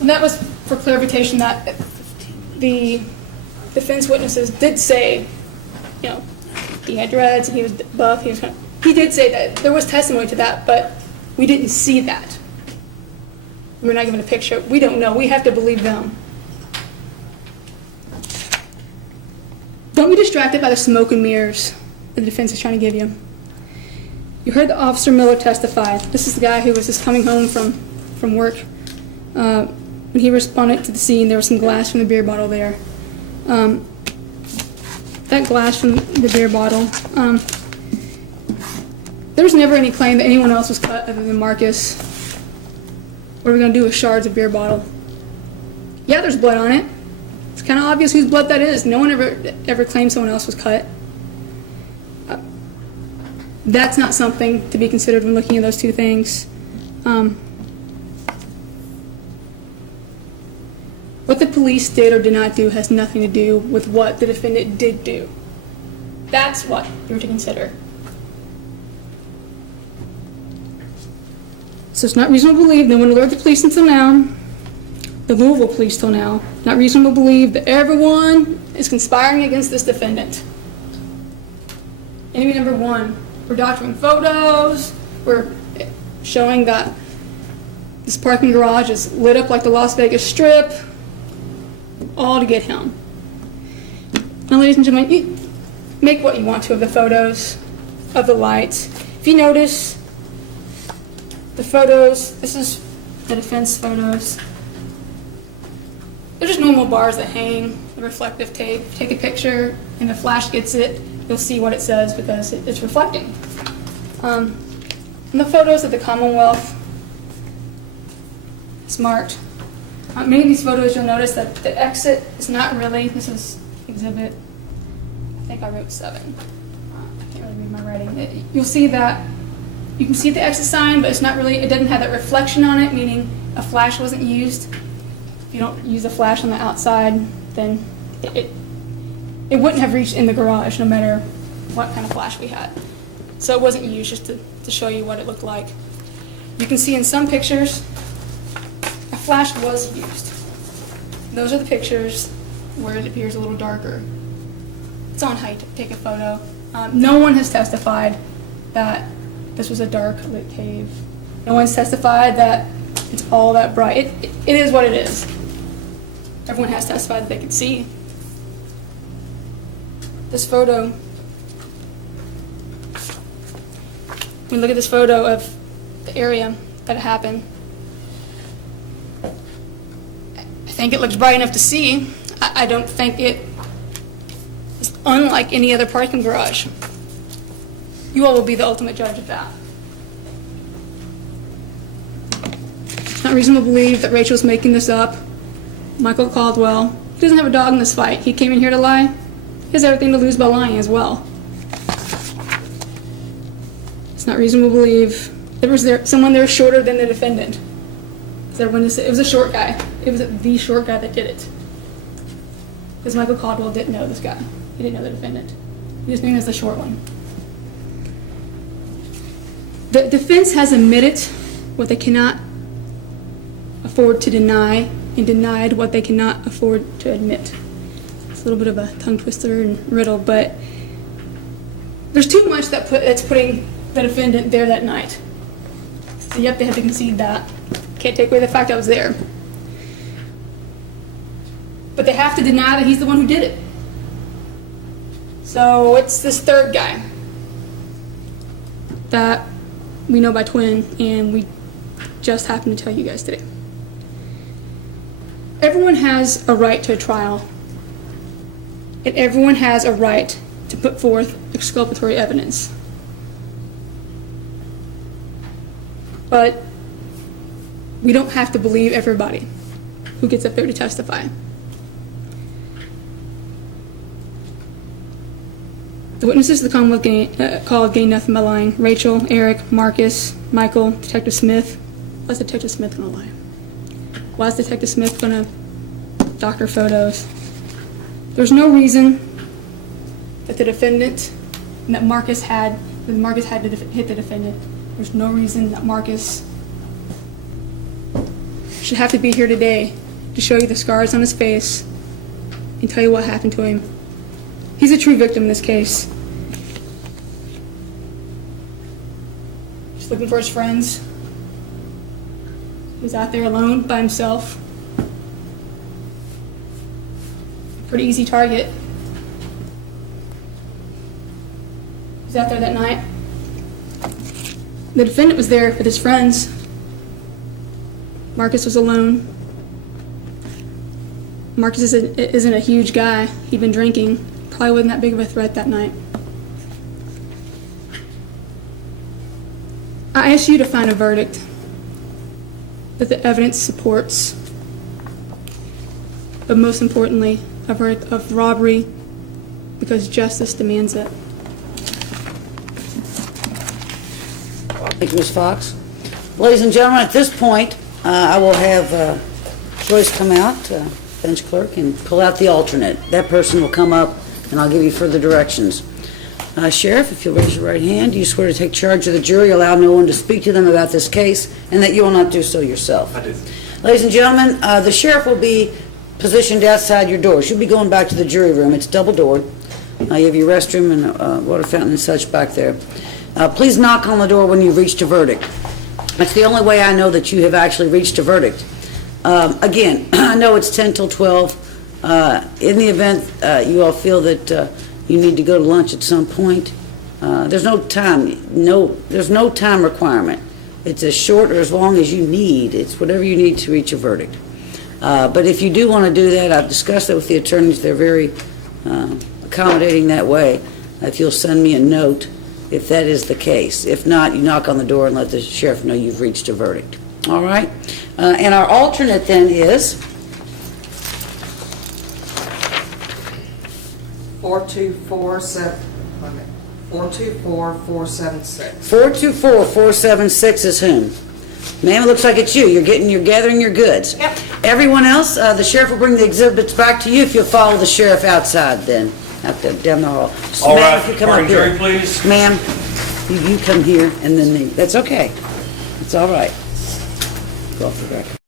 And that was for clarification that the defense witnesses did say, you know, he had dreads and he was buff. He did say that. There was testimony to that, but we didn't see that. We're not given a picture. We don't know. We have to believe them. Don't be distracted by the smoke and mirrors the defense is trying to give you. You heard the Officer Miller testify. This is the guy who was just coming home from work. When he responded to the scene, there was some glass from the beer bottle there. That glass from the beer bottle, there was never any claim that anyone else was cut other than Marcus. What are we going to do with shards of beer bottle? Yeah, there's blood on it. It's kind of obvious whose blood that is. No one ever claimed someone else was cut. That's not something to be considered when looking at those two things. What the police did or did not do has nothing to do with what the defendant did do. That's what you're to consider. So it's not reasonable to believe no one alerted the police until now, the Louisville police till now. Not reasonable to believe that everyone is conspiring against this defendant. Enemy number one, we're doctoring photos, we're showing that this parking garage is lit up like the Las Vegas Strip, all to get him. Now, ladies and gentlemen, you make what you want to of the photos, of the lights. If you notice, the photos, this is the defense photos. They're just normal bars that hang, the reflective tape. Take a picture and the flash gets it, you'll see what it says because it's reflecting. And the photos of the Commonwealth, it's marked. Many of these photos you'll notice that the exit is not really, this is exhibit, I think I wrote 7. I can't really read my writing. You'll see that, you can see the exit sign, but it's not really, it doesn't have that reflection on it, meaning a flash wasn't used. If you don't use a flash on the outside, then it wouldn't have reached in the garage no matter what kind of flash we had. So it wasn't used just to show you what it looked like. You can see in some pictures, a flash was used. Those are the pictures where it appears a little darker. It's on how you take a photo. No one has testified that this was a dark lit cave. No one's testified that it's all that bright. It is what it is. Everyone has testified that they could see. This photo, when you look at this photo of the area that it happened, I think it looks bright enough to see. I don't think it is unlike any other parking garage. You all will be the ultimate judge of that. It's not reasonable to believe that Rachel's making this up. Michael Caldwell, he doesn't have a dog in this fight. He came in here to lie. He has everything to lose by lying as well. It's not reasonable to believe there was someone there shorter than the defendant. It was a short guy. It was the short guy that did it. Because Michael Caldwell didn't know this guy. He didn't know the defendant. He just knew him as the short one. The defense has admitted what they cannot afford to deny and denied what they cannot afford to admit. It's a little bit of a tongue twister and riddle, but there's too much that's putting the defendant there that night. So you have to concede that. Can't take away the fact I was there. But they have to deny that he's the one who did it. So it's this third guy that we know by twin, and we just happened to tell you guys today. Everyone has a right to a trial, and everyone has a right to put forth exculpatory evidence. But we don't have to believe everybody who gets up there to testify. The witnesses to the Commonwealth called gained nothing by lying. Rachel, Eric, Marcus, Michael, Detective Smith. Why's Detective Smith gonna lie? Why is Detective Smith gonna doctor photos? There's no reason that the defendant, and that Marcus had to hit the defendant. There's no reason that Marcus should have to be here today to show you the scars on his face and tell you what happened to him. He's a true victim in this case. Just looking for his friends. He was out there alone by himself. Pretty easy target. He was out there that night. The defendant was there with his friends. Marcus was alone. Marcus isn't a huge guy. He'd been drinking. Probably wasn't that big of a threat that night. I asked you to find a verdict that the evidence supports, but most importantly, a verdict of robbery because justice demands it. Thank you, Ms. Fox. Ladies and gentlemen, at this point, I will have Joyce come out, bench clerk, and pull out the alternate. That person will come up, and I'll give you further directions. Sheriff, if you'll raise your right hand, do you swear to take charge of the jury, allow no one to speak to them about this case, and that you will not do so yourself? I do. Ladies and gentlemen, the sheriff will be positioned outside your doors. You'll be going back to the jury room. It's double-doored. You have your restroom and water fountain and such back there. Please knock on the door when you've reached a verdict. That's the only way I know that you have actually reached a verdict. Again, I know it's 10 till 12. In the event you all feel that you need to go to lunch at some point, there's no time. There's no time requirement. It's as short or as long as you need. It's whatever you need to reach a verdict. But if you do want to do that, I've discussed that with the attorneys. They're very accommodating that way. If you'll send me a note if that is the case. If not, you knock on the door and let the sheriff know you've reached a verdict. All right? And our alternate then is 424-476. 424-476 is whom? Ma'am, it looks like it's you. You're gathering your goods. Yep. Everyone else, the sheriff will bring the exhibits back to you if you'll follow the sheriff outside then, out there, down the hall. All Ma'am, right, if you come party up here. jury, please. Ma'am, you come here and then that's okay. It's all right. Go off the record.